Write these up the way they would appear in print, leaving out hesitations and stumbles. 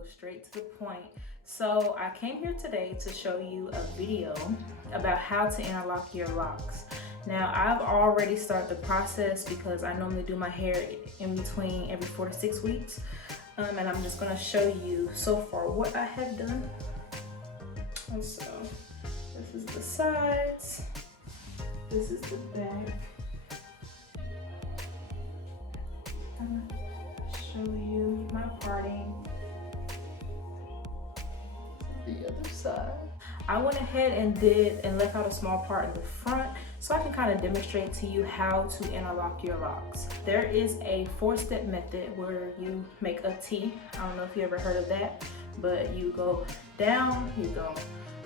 go straight to the point. So I came here today to show you a video about how to interlock your locks. Now I've already started the process because I normally do my hair in between every 4 to 6 weeks. And I'm just gonna show you so far what I have done. And so this is the sides, this is the back. I'm gonna show you my parting. The other side. I went ahead and left out a small part in the front so I can kind of demonstrate to you how to interlock your locks. There is a 4-step method where you make a T. I don't know if you ever heard of that, but you go down, you go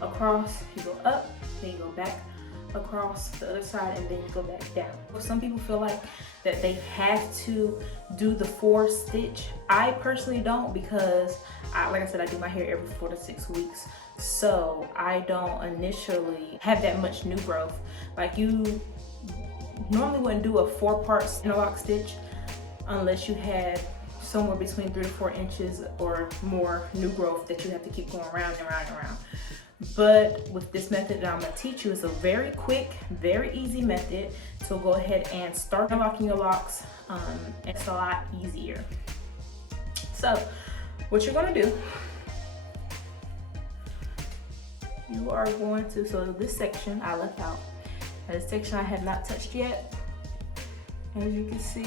across, you go up, then you go back across the other side, and then you go back down. Some people feel like that they have to do the 4 stitch. I personally don't, because like I said, I do my hair every 4 to 6 weeks. So I don't initially have that much new growth. Like, you normally wouldn't do a 4-part interlock stitch unless you had somewhere between 3 to 4 inches or more new growth that you have to keep going around and around and around. But with this method that I'm gonna teach you, it's a very quick, very easy method. So go ahead and start interlocking your locks. It's a lot easier. So what you're gonna do, you are going to, so this section I left out. This section I have not touched yet. As you can see,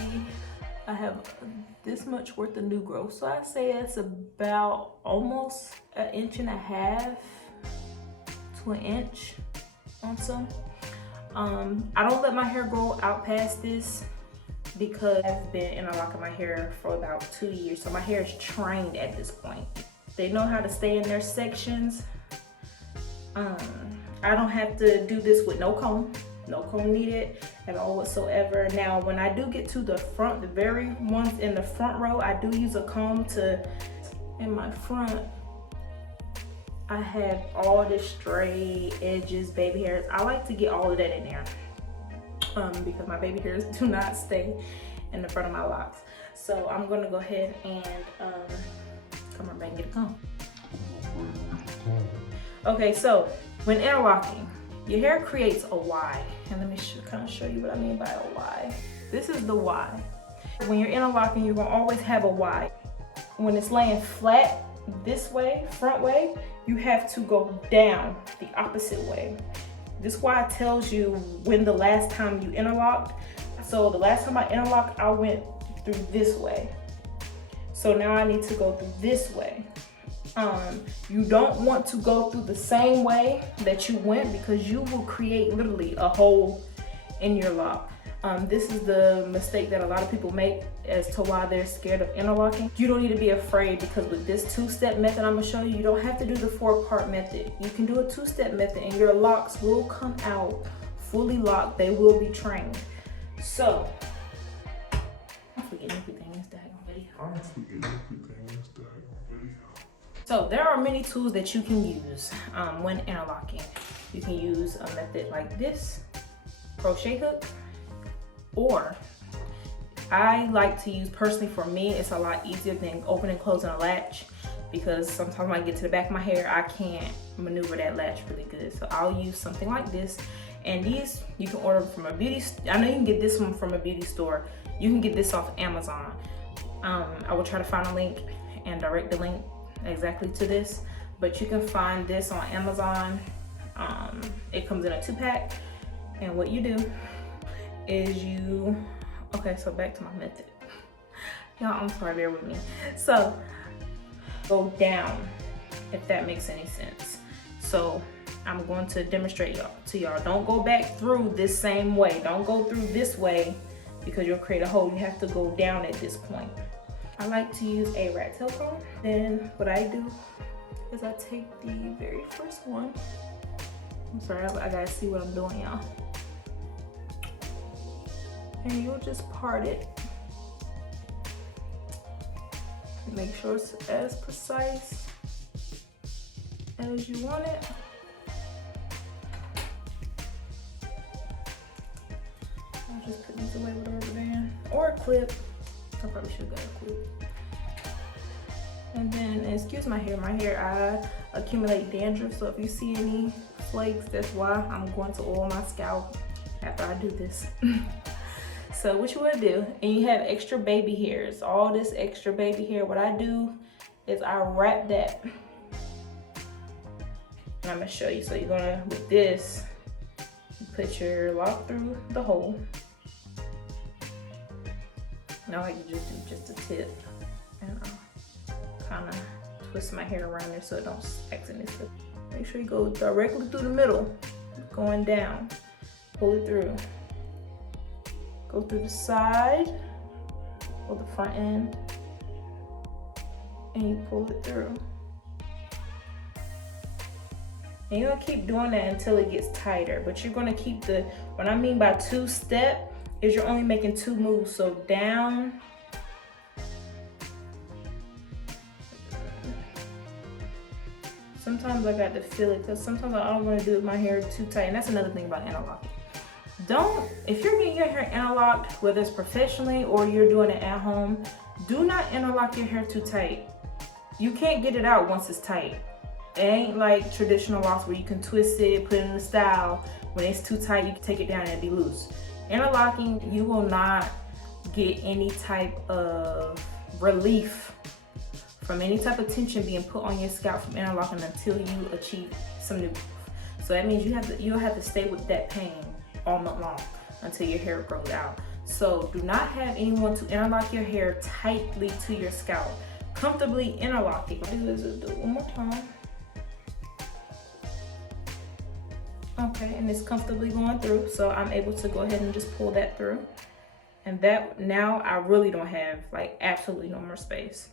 I have this much worth of new growth. So I say it's about almost 1.5 inches to 1 inch on some. I don't let my hair grow out past this because I've been interlocking my hair for about 2 years. So my hair is trained at this point. They know how to stay in their sections. I don't have to do this with no comb needed at all whatsoever. Now, when I do get to the front, the very ones in the front row, I do use a comb to, in my front, I have all the stray edges, baby hairs. I like to get all of that in there because my baby hairs do not stay in the front of my locks. So I'm gonna go ahead and come on back and get a comb. Okay, so when interlocking, your hair creates a Y. And let me kind of show you what I mean by a Y. This is the Y. When you're interlocking, you're gonna always have a Y. When it's laying flat this way, front way, you have to go down the opposite way. This Y tells you when the last time you interlocked. So the last time I interlocked, I went through this way. So now I need to go through this way. You don't want to go through the same way that you went because you will create literally a hole in your lock. This is the mistake that a lot of people make as to why they're scared of interlocking. You don't need to be afraid because with this 2-step method I'm gonna show you, you don't have to do the 4-part method. You can do a 2-step method and your locks will come out fully locked. They will be trained. So, I'm forgetting everything in this daggone video. So there are many tools that you can use when interlocking. You can use a method like this, crochet hook, or I like to use, personally for me, it's a lot easier than opening and closing a latch because sometimes when I get to the back of my hair, I can't maneuver that latch really good. So I'll use something like this. And these, you can order from a beauty, I know you can get this one from a beauty store. You can get this off Amazon. I will try to find a link and direct the link exactly to this, but you can find this on Amazon. It comes in a 2-pack, and what you do is you, okay, so back to my method. Y'all, I'm sorry, bear with me. So go down, if that makes any sense. So I'm going to demonstrate to y'all. Don't go back through this same way. Don't go through this way because you'll create a hole. You have to go down at this point. I like to use a rat tail comb. Then what I do is I take the very first one. I'm sorry, I gotta see what I'm doing, y'all. And you'll just part it. Make sure it's as precise as you want it. I'll just put these away with a rubber band or a clip. I probably should have got a clip. And then, excuse my hair, I accumulate dandruff, so if you see any flakes, that's why. I'm going to oil my scalp after I do this. So what you wanna do, and you have extra baby hairs, all this extra baby hair, what I do is I wrap that, and I'm gonna show you. So you're gonna, with this, you put your lock through the hole. Now I can just do just a tip, and kind of twist my hair around there so it don't accidentally slip. Make sure you go directly through the middle, going down. Pull it through. Go through the side or the front end, and you pull it through. And you're gonna keep doing that until it gets tighter, but you're gonna keep the, what I mean by two-step is you're only making two moves. So down, sometimes I got to feel it because sometimes I don't want to do it with my hair too tight. And that's another thing about interlocking. If you're getting your hair interlocked, whether it's professionally or you're doing it at home, do not interlock your hair too tight. You can't get it out once it's tight. It ain't like traditional locks where you can twist it, put it in the style. When it's too tight, you can take it down and it'll be loose. Interlocking, you will not get any type of relief from any type of tension being put on your scalp from interlocking until you achieve some new growth. So that means you'll have to stay with that pain all month long until your hair grows out. So do not have anyone to interlock your hair tightly to your scalp. Comfortably interlock it. What I do is do it one more time. Okay, and it's comfortably going through, so I'm able to go ahead and just pull that through. And that, now I really don't have like absolutely no more space.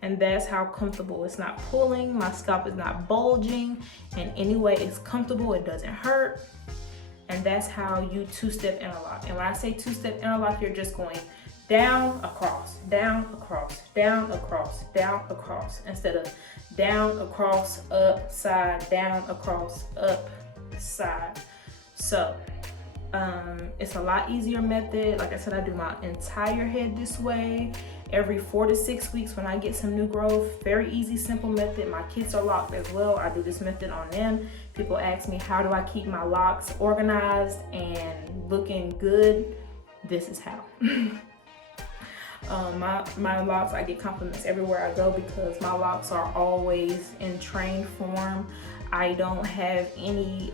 And that's how comfortable. It's not pulling, my scalp is not bulging in any way. It's comfortable, it doesn't hurt. And that's how you two-step interlock. And when I say two-step interlock, you're just going down, across, down, across, down, across, down, across, instead of down, across, up, side, down, across, up, side. So it's a lot easier method. Like I said, I do my entire head this way every 4 to 6 weeks when I get some new growth. Very easy, simple method. My kids are locked as well. I do this method on them. People ask me, how do I keep my locks organized and looking good? This is how. My locks, I get compliments everywhere I go because my locks are always in trained form. I don't have any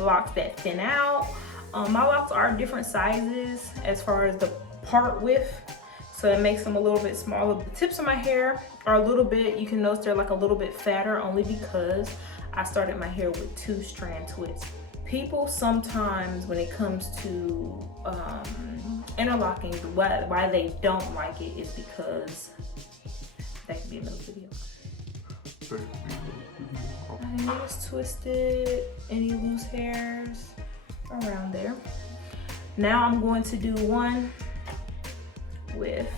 locks that thin out. My locks are different sizes as far as the part width, so it makes them a little bit smaller. The tips of my hair are a little bit, you can notice they're like a little bit fatter only because I started my hair with 2-strand twists. People sometimes, when it comes to interlocking, why they don't like it is because, that could be another video. I just twisted any loose hairs around there. Now I'm going to do one with,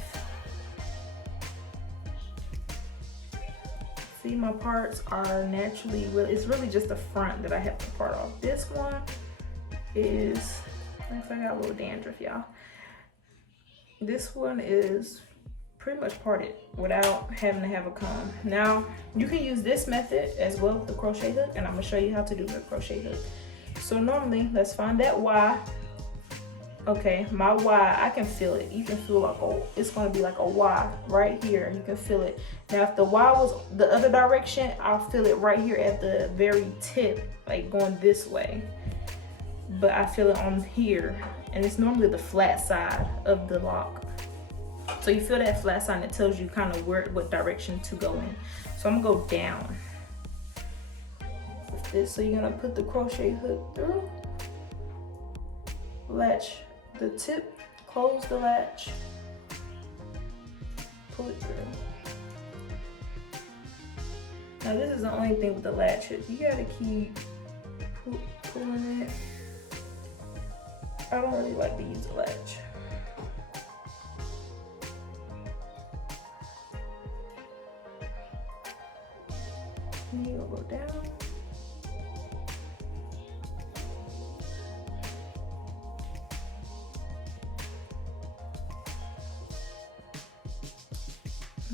see, my parts are naturally, it's really just the front that I have to part off. This one is, I got a little dandruff, y'all. This one is pretty much parted without having to have a comb. Now, you can use this method as well with the crochet hook, and I'm gonna show you how to do the crochet hook. So normally, let's find that Y. Okay, my Y, I can feel it. You can feel like, oh, it's gonna be like a Y right here. You can feel it. Now, if the Y was the other direction, I'll feel it right here at the very tip, like going this way. But I feel it on here, and it's normally the flat side of the lock. So you feel that flat side, and it tells you kind of what direction to go in. So I'm gonna go down with this. So you're gonna put the crochet hook through, latch the tip, close the latch, pull it through. Now this is the only thing with the latch hook. You gotta keep pulling it. I don't really like to use the latch. And you'll go down.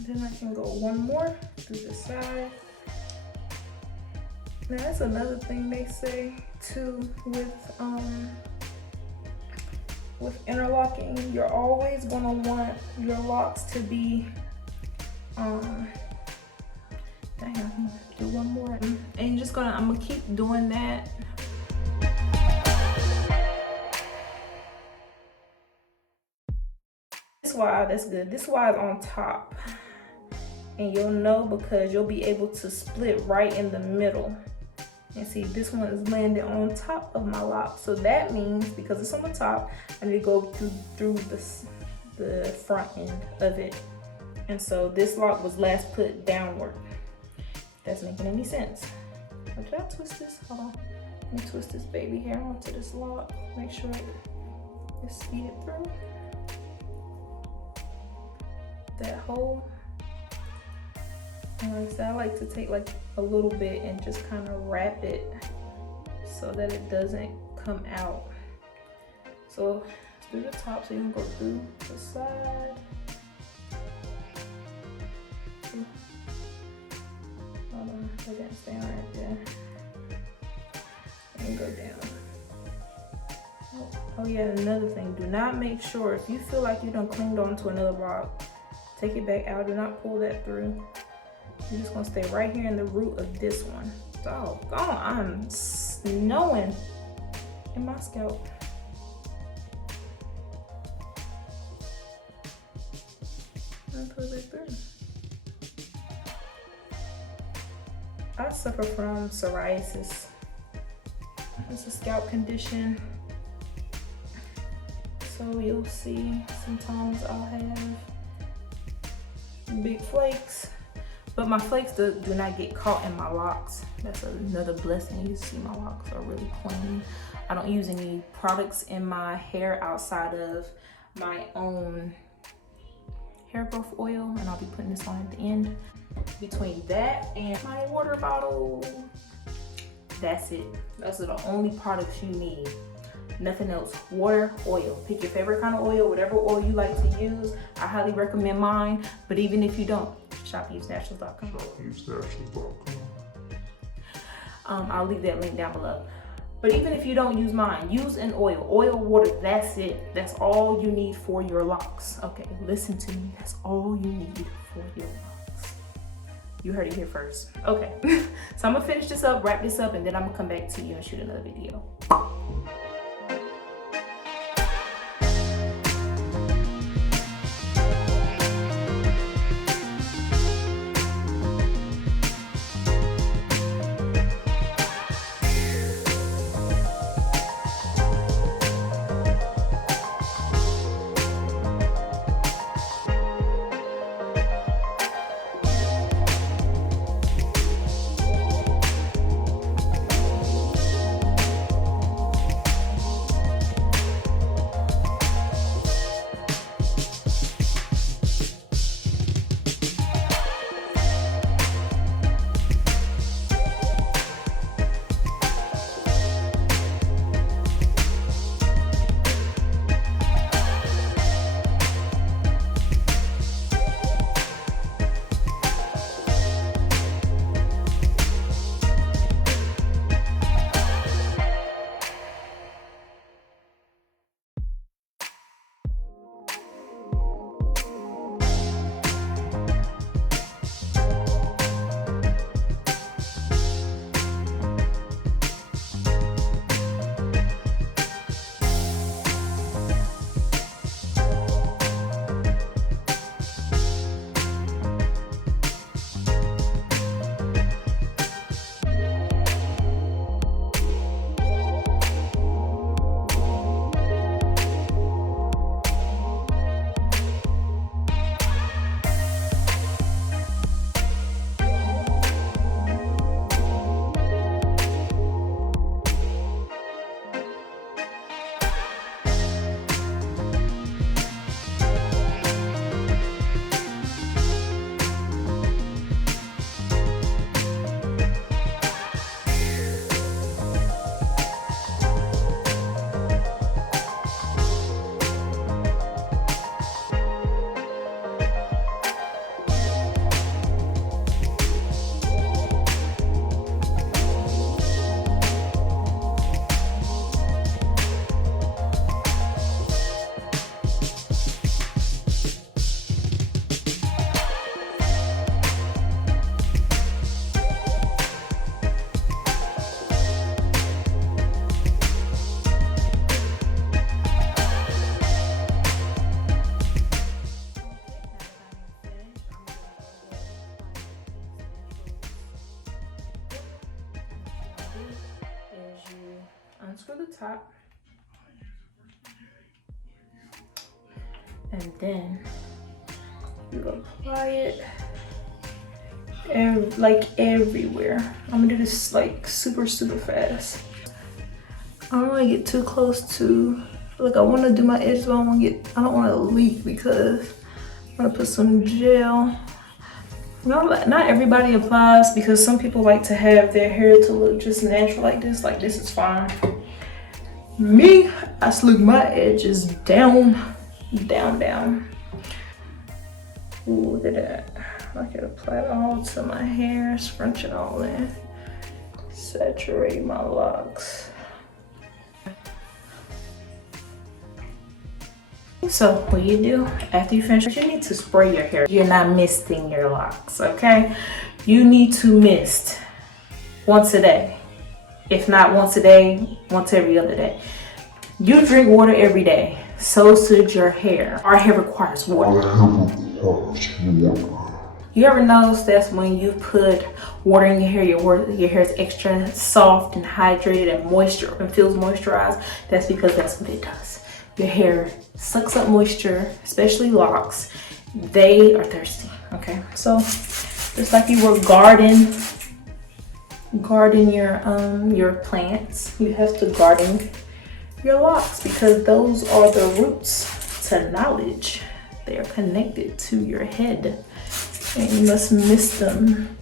Then I can go one more through the side. Now that's another thing they say too with interlocking. You're always gonna want your locks to be dang, I'm gonna do one more. And I'm gonna keep doing that. This wire, that's good. This wire is on top. And you'll know because you'll be able to split right in the middle. And see, this one is landing on top of my lock. So that means, because it's on the top, I need to go through the front end of it. And so this lock was last put downward. If that's making any sense. Or did I twist this? Hold on. Let me twist this baby hair onto this lock. Make sure it's feed it through. That hole. And like I said, I like to take like a little bit and just kind of wrap it so that it doesn't come out. So it's through the top, so you can go through the side. Hold on, it didn't stay right there. And go down. Oh yeah, another thing, do not make sure, if you feel like you done clinged on to another rock, take it back out, do not pull that through. You're just gonna stay right here in the root of this one. Doggone, I'm snowing in my scalp. And pull it through. I suffer from psoriasis. It's a scalp condition. So you'll see sometimes I'll have big flakes. But my flakes do not get caught in my locks. That's another blessing. You see my locks are really clean. I don't use any products in my hair outside of my own hair growth oil, and I'll be putting this on at the end. Between that and my water bottle, that's it. Those are the only products you need. Nothing else. Water, oil. Pick your favorite kind of oil, whatever oil you like to use. I highly recommend mine, but even if you don't, shopusenaturals.com. I'll leave that link down below. But even if you don't use mine, use an oil. Oil, water, that's it. That's all you need for your locks. Okay, listen to me. That's all you need for your locks. You heard it here first. Okay, so I'm gonna finish this up, wrap this up, and then I'm gonna come back to you and shoot another video. unscrew the top. And then you apply it like everywhere. I'm gonna do this like super fast. I don't want to get too close to, like I want to do my edges, but I don't want to leak because I'm gonna put some gel. Not everybody applies because some people like to have their hair to look just natural like this. Like this is fine. Me, I slick my edges down. Ooh, look at that. I can apply it all to my hair, scrunch it all in, saturate my locks. So what you do after you finish, you need to spray your hair. You're not misting your locks, okay? You need to mist once a day. If not once a day, once every other day. You drink water every day. So should your hair. Our hair requires water. You ever notice that's when you put water in your hair, your hair is extra soft and hydrated and moisture and feels moisturized? That's because that's what it does. Your hair sucks up moisture, especially locks. They are thirsty, okay? So just like you were guarding your plants, you have to garden your locks because those are the roots to knowledge. They are connected to your head and you must mist them,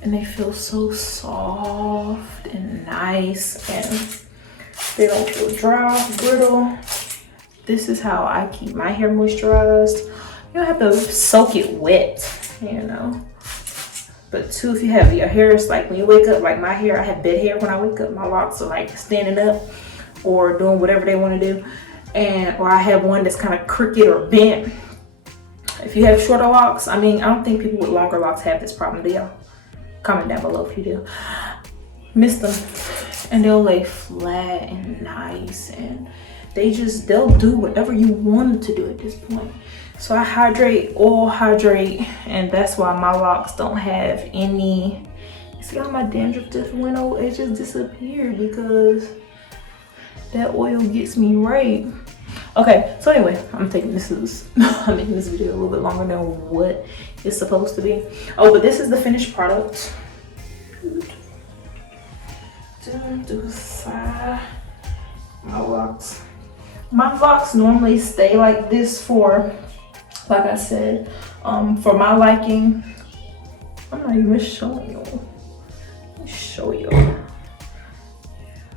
and they feel so soft and nice and they don't feel dry, brittle. This is how I keep my hair moisturized. You don't have to soak it wet, you know. But too, if you have your hair, it's like when you wake up, like my hair, I have bed hair when I wake up. My locks are like standing up or doing whatever they want to do. Or I have one that's kind of crooked or bent. If you have shorter locks, I mean, I don't think people with longer locks have this problem, do y'all? Comment down below if you do. Mist them and they'll lay flat and nice, and they'll do whatever you want them to do at this point. So I oil hydrate, and that's why my locks don't have any. See how my dandruff just went over? It just disappeared because that oil gets me right. Okay, so anyway, I'm making this video a little bit longer than what it's supposed to be. Oh, but this is the finished product. Do the side. My locks. My locks normally stay like this for, like I said, for my liking. I'm not even showing you. Let me show you.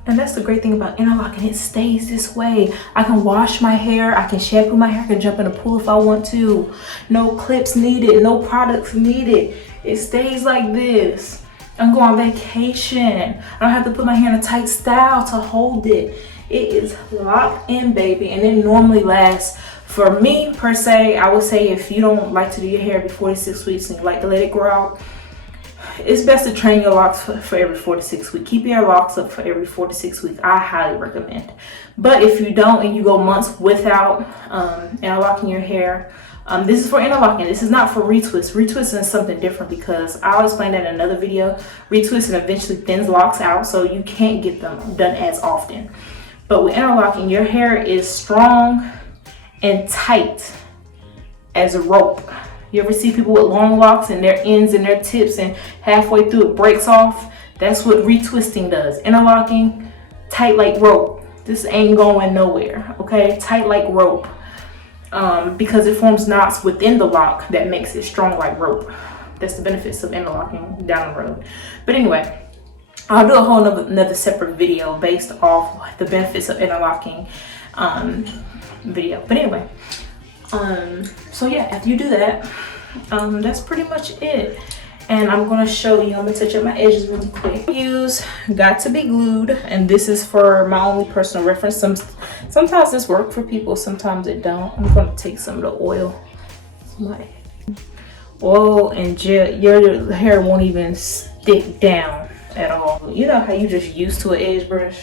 And that's the great thing about interlocking. It stays this way. I can wash my hair. I can shampoo my hair. I can jump in the pool if I want to. No clips needed. No products needed. It stays like this. I'm going on vacation. I don't have to put my hair in a tight style to hold it. It is locked in, baby, and it normally lasts. For me, per se, I would say if you don't like to do your hair every 4 to 6 weeks and you like to let it grow out, it's best to train your locks for every 4 to 6 weeks. Keep your locks up for every 4 to 6 weeks. I highly recommend. But if you don't and you go months without interlocking your hair, this is for interlocking. This is not for retwist. Retwist is something different because I'll explain that in another video. Retwist and eventually thins locks out, so you can't get them done as often. But with interlocking, your hair is strong and tight as a rope. You ever see people with long locks and their ends and their tips and halfway through it breaks off? That's what retwisting does. Interlocking, tight like rope. This ain't going nowhere, okay? Tight like rope. Because it forms knots within the lock that makes it strong like rope. That's the benefits of interlocking down the road. But anyway, I'll do a whole another separate video based off the benefits of interlocking video. But anyway, so yeah, after you do that, that's pretty much it. And I'm gonna show you, I'm gonna touch up my edges really quick. Use Got to Be Glued, and this is for my only personal reference. Sometimes this works for people, sometimes it don't. I'm gonna take some of the oil. My oil and gel, your hair won't even stick down at all. You know how you just used to an edge brush?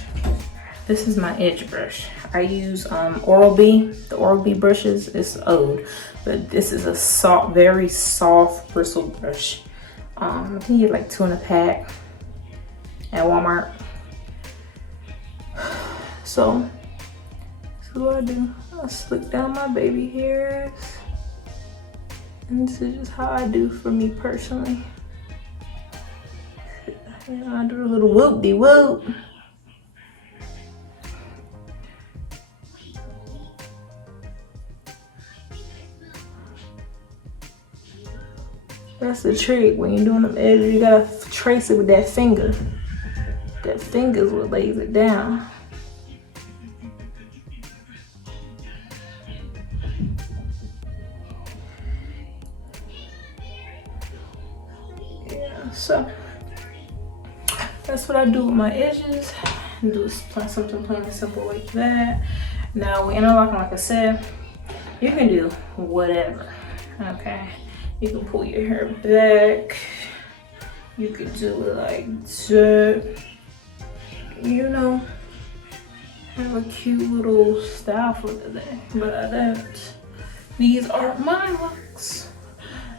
This is my edge brush. I use Oral-B. The Oral-B brushes is old, but this is a soft, very soft bristle brush. I think you get like 2 in a pack at Walmart. So this is what I do. I slick down my baby hairs. And this is just how I do for me personally. And I do a little whoop-de-whoop. That's the trick. When you're doing them edges, you gotta trace it with that finger. That finger's what lays it down. Yeah, so that's what I do with my edges. Do something plain and simple like that. Now with interlocking, like I said, you can do whatever. Okay, you can pull your hair back. You could do it like that. You know, have a cute little style for the day. But I don't. These are my locks.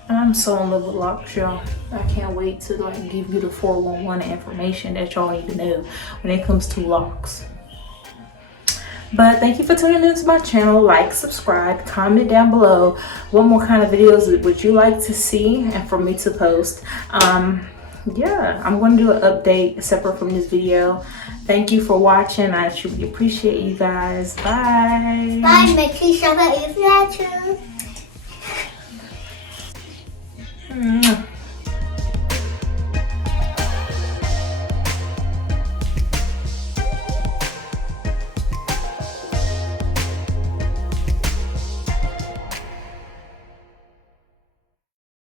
I'm so in love with locks, y'all. I can't wait to like give you the 411 information that y'all need to know when it comes to locks. But thank you for tuning into my channel. Like, subscribe, comment down below what more kind of videos would you like to see and for me to post. Yeah, I'm going to do an update separate from this video. Thank you for watching. I truly appreciate you guys. Bye. Bye. Make sure you subscribe if you like to.